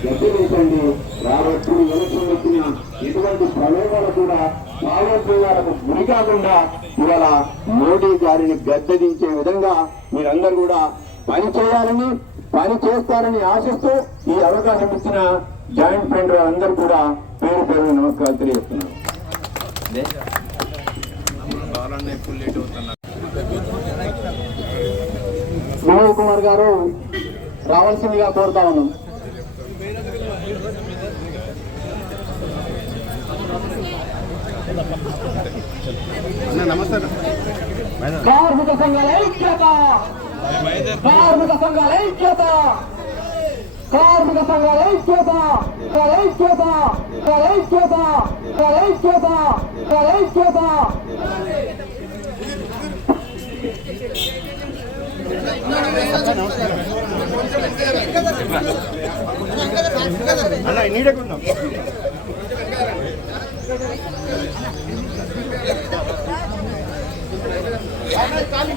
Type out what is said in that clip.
వ్యతిరేకండి రాబట్టి ఎలక్షన్ వచ్చిన ఎటువంటి ప్రలోభాలు కూడా భావోద్వేగాలకు గురి కాకుండా ఇవాళ మోడీ గారిని గద్దదించే విధంగా మీరందరూ కూడా పని చేయాలని పని చేస్తారని ఆశిస్తూ ఈ అవకాశం ఇచ్చిన జాయింట్ ఫ్రెండ్ వాళ్ళందరూ కూడా పేరు పేరు నమస్కారం తెలియజేస్తున్నాను వినోద్ కుమార్ గారు రావాల్సిందిగా కోరుతా ఉన్నాం. కార్మిక సంఘాల ఐక్యత! కార్మిక సంఘాల ఐక్యత! కార్మిక సంఘాల ఐక్యత! ఐక్యత! ఐక్యత! ఐక్యత! ఐక్యత! కాలి